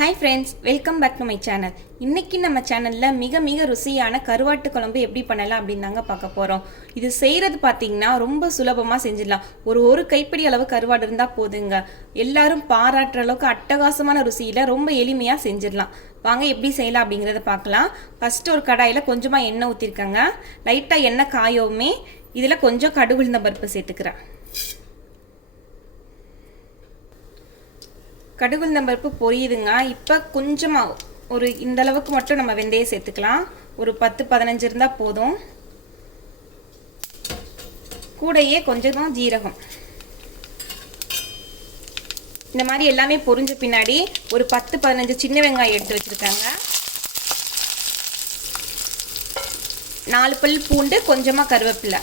Hi friends, welcome back to my channel. இன்னைக்கு நம்ம சேனல்ல மிக ருசியான கருவாட்டு குழம்பு எப்படி பண்ணலாம் அப்படிதாங்க பார்க்க போறோம். இது செய்யறது பாத்தீங்கன்னா ரொம்ப சுலபமா செஞ்சிடலாம். ஒரு கைப்பிடி அளவு கருவாடு இருந்தா போதுங்க. எல்லாரும் பாராட்டுற அளவுக்கு அட்டகாசமான ருசியில ரொம்ப எளிமையா செஞ்சிடலாம். வாங்க எப்படி செய்யலாம் அப்படிங்கறத பார்க்கலாம். ஃபர்ஸ்ட் ஒரு கடாயில கொஞ்சமா எண்ணெய் ஊத்திருக்கங்க. லைட்டா எண்ணெய் காயவுமே இதுல கொஞ்சம் கடுகு உளுந்தம் பருப்பு சேர்த்துக்கிறேன். கடுகு உளுந்தம் பருப்பு பொரியுதுங்க. இப்போ கொஞ்சமாக ஒரு இந்த அளவுக்கு மட்டும் நம்ம வெந்தயம் சேர்த்துக்கலாம். ஒரு 10-15 இருந்தால் போதும். கூடையே கொஞ்சமாக ஜீரகம். இந்த மாதிரி எல்லாமே பொரிஞ்ச பின்னாடி ஒரு 10-15 சின்ன வெங்காயம் எடுத்து வச்சுருக்காங்க. 4 பல் பூண்டு, கொஞ்சமாக கருவேப்பிலை.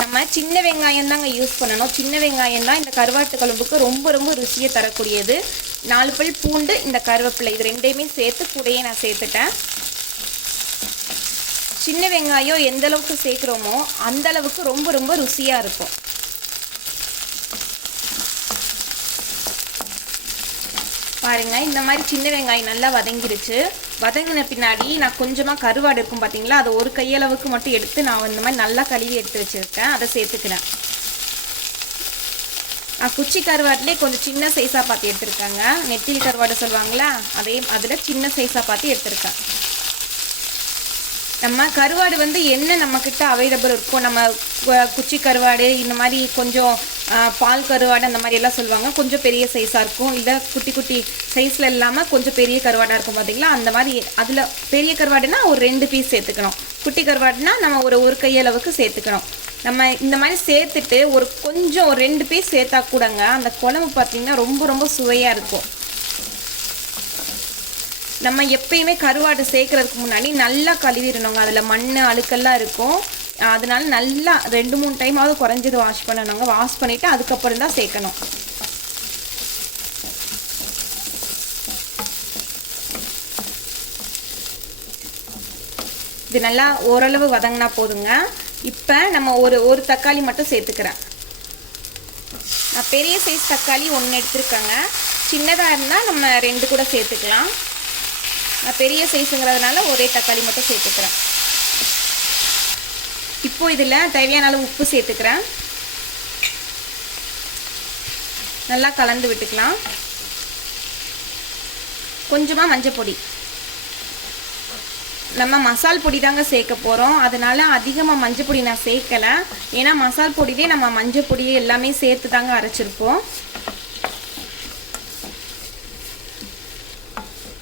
நம்ம சின்ன வெங்காயம் தாங்க யூஸ் பண்ணணும். சின்ன வெங்காயம் தான் இந்த கருவாட்டு குழம்புக்கு ரொம்ப ருசியை தரக்கூடியது. 4 பல் பூண்டு, இந்த கருவேப்பிலை, இது ரெண்டையுமே சேர்த்து கூடையே நான் சேர்த்துட்டேன். சின்ன வெங்காயம் எந்த அளவுக்கு சேர்க்குறோமோ அந்த அளவுக்கு ரொம்ப ருசியாக இருக்கும். பாருங்க, இந்த மாதிரி சின்ன வெங்காயம் நல்லா வதங்கிருச்சு. வதங்கின பின்னாடி நான் கொஞ்சமாக கருவாடு இருக்கும் பார்த்தீங்களா, அதை ஒரு கையளவுக்கு மட்டும் எடுத்து நான் இந்த மாதிரி நல்லா கழுவி எடுத்து வச்சுருக்கேன். அதை சேர்த்துக்கிறேன். குச்சி கருவாட்டிலே கொஞ்சம் சின்ன சைஸாக பார்த்து எடுத்துருக்காங்க. நெத்திலி கருவாடு சொல்லுவாங்களா, அதில் சின்ன சைஸாக பார்த்து எடுத்துருக்கேன். நம்ம கருவாடு என்ன நம்மக்கிட்ட அவைலபிள் இருக்கும், நம்ம குச்சி கருவாடு, இந்த மாதிரி கொஞ்சம் பால் கருவாடு அந்த மாதிரி எல்லாம் சொல்லுவாங்க. கொஞ்சம் பெரிய சைஸாக இருக்கும், இல்லை குட்டி சைஸில் இல்லாமல் கொஞ்சம் பெரிய கருவாடாக இருக்கும் பார்த்தீங்களா, அந்த மாதிரி. அதில் பெரிய கருவாடுனா ஒரு 2 பீஸ் சேர்த்துக்கணும். குட்டி கருவாடுனா நம்ம ஒரு கையளவுக்கு சேர்த்துக்கணும். நம்ம இந்த மாதிரி சேர்த்துட்டு ஒரு 2 பீஸ் சேர்த்தா கூடங்க அந்த குழம்பு பார்த்திங்கன்னா ரொம்ப சுவையாக இருக்கும். நம்ம எப்பயுமே கருவாடு சேர்க்கறதுக்கு முன்னாடி நல்லா கழுவிடணுங்க. அதில் மண் அழுக்கெல்லாம் இருக்கும். அதனால நல்லா 2-3 டைமாவது குறைஞ்சது வாஷ் பண்ணணுங்க. வாஷ் பண்ணிவிட்டு அதுக்கப்புறம் தான் சேர்க்கணும். இது நல்லா ஓரளவு வதங்கினா போதுங்க. இப்போ நம்ம ஒரு தக்காளி மட்டும் சேர்த்துக்கிறேன். நான் பெரிய சைஸ் தக்காளி 1 எடுத்துருக்கேங்க. சின்னதாக இருந்தால் நம்ம 2 கூட சேர்த்துக்கலாம். நான் பெரிய சைஸுங்கிறதுனால ஒரே தக்காளி மட்டும் சேர்த்துக்கிறேன். இப்போ இதில் தேவையான அளவு உப்பு சேர்த்துக்கிறேன். நல்லா கலந்து விட்டுக்கலாம். கொஞ்சமாக மஞ்சள் பொடி. நம்ம மசால் பொடி தாங்க சேர்க்க போகிறோம். அதனால் அதிகமாக மஞ்சள் பொடி நான் சேர்க்கலை. ஏன்னா மசால் பொடியே நம்ம மஞ்சள் பொடியை எல்லாமே சேர்த்து தாங்க அரைச்சிருப்போம்.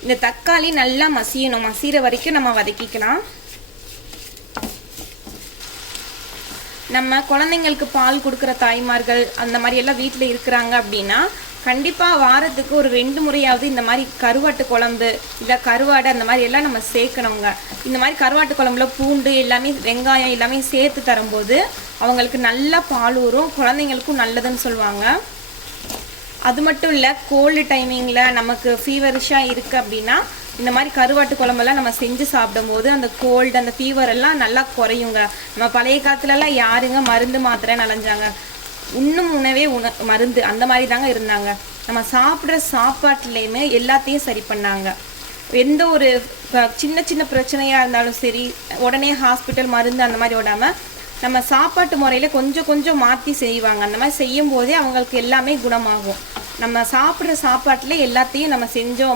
இந்த தக்காளி நல்லா மசியணும். மசிகிற வரைக்கும் நம்ம வதக்கிக்கலாம். நம்ம குழந்தைங்களுக்கு பால் கொடுக்குற தாய்மார்கள் அந்த மாதிரி எல்லாம் வீட்டில் இருக்கிறாங்க அப்படின்னா கண்டிப்பாக வாரத்துக்கு ஒரு 2 முறையாவது இந்த மாதிரி கருவாட்டு குழம்பு, இல்லை கருவாடு அந்த மாதிரி எல்லாம் நம்ம சேர்க்கணுங்க. இந்த மாதிரி கருவாட்டு குழம்புல பூண்டு எல்லாமே, வெங்காயம் எல்லாமே சேர்த்து தரும்போது அவங்களுக்கு நல்லா பால் ஊறும், குழந்தைங்களுக்கும் நல்லதுன்னு சொல்லுவாங்க. அது மட்டும் இல்லை, கோல்டு டைமிங்கில் நமக்கு ஃபீவரிஷாக இருக்குது அப்படின்னா இந்த மாதிரி கருவாட்டு குழம்பெல்லாம் நம்ம செஞ்சு சாப்பிடும்போது அந்த கோல்டு, அந்த ஃபீவர் எல்லாம் நல்லா குறையுங்க. நம்ம பழைய காலத்துலலாம் யாருங்க மருந்து மாத்திரை நனைஞ்சாங்க, உணவே மருந்து, அந்த மாதிரி தாங்க இருந்தாங்க. நம்ம சாப்பிட்ற சாப்பாட்டுலேயுமே எல்லாத்தையும் சரி பண்ணாங்க. எந்த ஒரு சின்ன பிரச்சனையாக இருந்தாலும் சரி உடனே ஹாஸ்பிட்டல் மருந்து அந்த மாதிரி விடாமல் நம்ம சாப்பாட்டு முறையில் கொஞ்சம் மாற்றி செய்வாங்க. அந்த மாதிரி செய்யும் போதே அவங்களுக்கு எல்லாமே குணமாகும். நம்ம சாப்பிட்ற சாப்பாட்டில் எல்லாத்தையும் நம்ம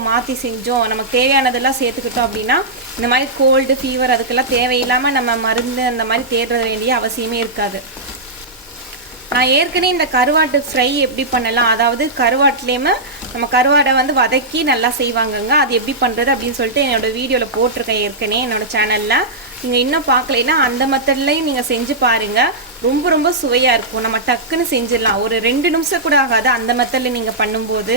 மாற்றி செஞ்சோம், நமக்கு தேவையானதெல்லாம் சேர்த்துக்கிட்டோம் அப்படின்னா இந்த மாதிரி கோல்டு, ஃபீவர் அதுக்கெல்லாம் தேவையில்லாமல் நம்ம மருந்து அந்த மாதிரி தேட வேண்டிய அவசியமே இருக்காது. நான் ஏற்கனவே இந்த கருவாட்டு ஃப்ரை எப்படி பண்ணலாம், அதாவது கருவாட்டிலேயுமே நம்ம கருவாடை வதக்கி நல்லா செய்வாங்கங்க. அது எப்படி பண்ணுறது அப்படின்னு சொல்லிட்டு என்னோடய வீடியோவில் போட்டிருக்கேன் ஏற்கனவே என்னோடய சேனலில். நீங்கள் இன்னும் பார்க்கலைன்னா அந்த மெத்தட்லையும் நீங்கள் செஞ்சு பாருங்கள். ரொம்ப சுவையாக இருக்கும். நம்ம டக்குன்னு செஞ்சிடலாம். ஒரு 2 நிமிஷம் கூட ஆகாது அந்த மெத்தடில் நீங்கள் பண்ணும்போது.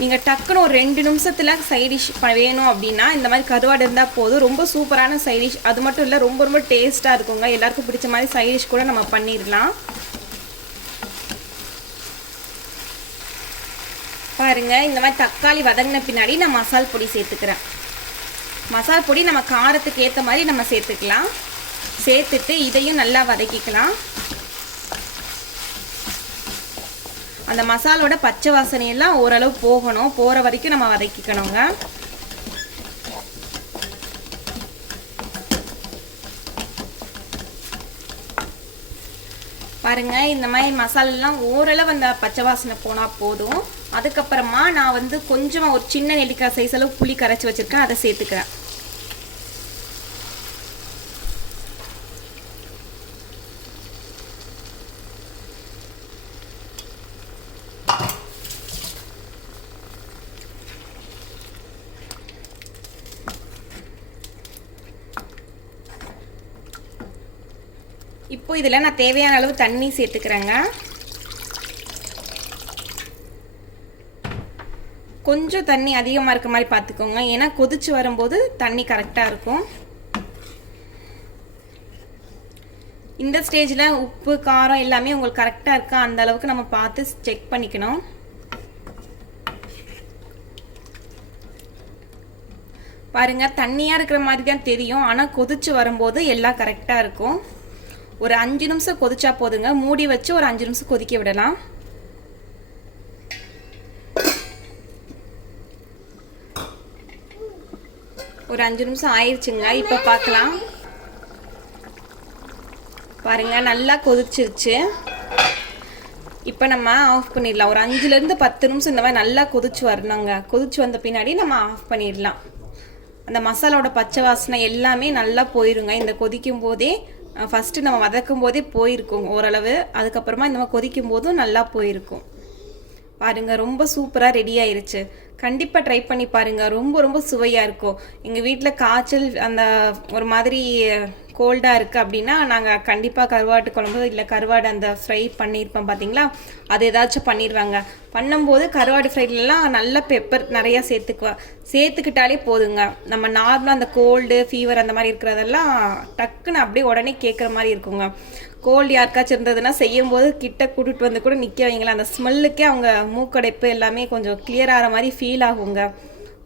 நீங்கள் டக்குன்னு ஒரு 2 நிமிஷத்தில் சைடிஷ் வேணும் அப்படின்னா இந்த மாதிரி கருவாடு இருந்தால் போதும். ரொம்ப சூப்பரான சைடிஷ். அது மட்டும் இல்லை, ரொம்ப டேஸ்ட்டாக இருக்குங்க. எல்லாருக்கும் பிடிச்ச மாதிரி சைடிஷ் கூட நம்ம பண்ணிடலாம். பாருங்கள், இந்த மாதிரி தக்காளி வதங்கின பின்னாடி நான் மசால் பொடி சேர்த்துக்கிறேன். மசால் பொடி நம்ம காரத்துக்கு ஏற்ற மாதிரி நம்ம சேர்த்துக்கலாம். சேர்த்துட்டு இதையும் நல்லா வதக்கிக்கலாம். அந்த மசாலோட பச்சை வாசனையெல்லாம் ஓரளவு போகணும், போகிற வரைக்கும் நம்ம வதக்கிக்கணுங்க. பாருங்கள், இந்த மாதிரி மசாலெல்லாம் ஓரளவு அந்த பச்சை வாசனை போனால் போதும். அதுக்கப்புறமா நான் வந்து கொஞ்சமாக ஒரு சின்ன நெல்லிக்காய் சைஸ் அளவு புளி கரைச்சி வச்சுருக்கேன், அதை சேர்த்துக்கிறேன். இப்போ இதில் நான் தேவையான அளவு தண்ணி சேர்த்துக்கிறேங்க. கொஞ்சம் தண்ணி அதிகமாக இருக்க மாதிரி பார்த்துக்கோங்க, ஏன்னா கொதிச்சு வரும்போது தண்ணி கரெக்டாக இருக்கும். இந்த ஸ்டேஜில் உப்பு காரம் எல்லாமே உங்களுக்கு கரெக்டாக இருக்கா அந்த அளவுக்கு நம்ம பார்த்து செக் பண்ணிக்கணும். பாருங்கள், தண்ணியாக இருக்கிற மாதிரி தான் தெரியும், ஆனால் கொதிச்சு வரும்போது எல்லாம் கரெக்டாக இருக்கும். ஒரு 5 நிமிஷம் கொதிச்சா போதுங்க. மூடி வச்சு ஒரு 5 நிமிஷம் கொதிக்க விடலாம். ஒரு 5 நிமிஷம் ஆயிடுச்சுங்க. இப்போ பார்க்கலாம். பாருங்க, நல்லா கொதிச்சிருச்சு. இப்போ நம்ம ஆஃப் பண்ணிடலாம். ஒரு 5லேருந்து 10 நிமிஷம் இந்த மாதிரி நல்லா கொதிச்சு வரணுங்க. கொதிச்சு வந்த பின்னாடி நம்ம ஆஃப் பண்ணிடலாம். அந்த மசாலாவோட பச்சை வாசனை எல்லாமே நல்லா போயிருங்க. இந்த கொதிக்கும் போதே ஃபஸ்ட்டு நம்ம வதக்கும் போதே போயிருக்கும் ஓரளவு, அதுக்கப்புறமா இந்த மாதிரி கொதிக்கும் போதும் நல்லா போயிருக்கும். பாருங்கள், ரொம்ப சூப்பராக ரெடி ஆயிருச்சு. கண்டிப்பாக ட்ரை பண்ணி பாருங்கள், ரொம்ப ரொம்ப சுவையாக இருக்கும். எங்கள் வீட்டில் காய்ச்சல் அந்த ஒரு மாதிரி கோல்டாக இருக்குது அப்படின்னா நாங்கள் கண்டிப்பாக கருவாட்டு குழம்பு இல்லை கருவாடு அந்த ஃப்ரை பண்ணியிருப்போம் பார்த்தீங்களா, அது ஏதாச்சும் பண்ணிடுவாங்க. பண்ணும்போது கருவாடு ஃப்ரைலாம் நல்ல பெப்பர் நிறையா சேர்த்துக்கிட்டாலே போதுங்க. நம்ம நார்மலாக அந்த கோல்டு ஃபீவர் அந்த மாதிரி இருக்கிறதெல்லாம் டக்குன்னு அப்படியே உடனே கேட்குற மாதிரி இருக்குங்க. கோல்டு யாருக்காச்சும் இருந்ததுன்னா செய்யும்போது கிட்ட கூட்டிகிட்டு வந்து கூட நிற்க வைங்களேன், அந்த ஸ்மெல்லுக்கே அவங்க மூக்கடைப்பு எல்லாமே கொஞ்சம் கிளியர் ஆகிற மாதிரி ஃபீல் ஆகுங்க.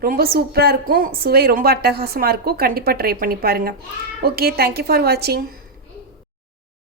ரொம்ப சூப்பராக இருக்கும், சுவை ரொம்ப அட்டகாசமாக இருக்கும். கண்டிப்பாக ட்ரை பண்ணி பாருங்கள். ஓகே, தேங்க்யூ ஃபார் வாட்சிங்.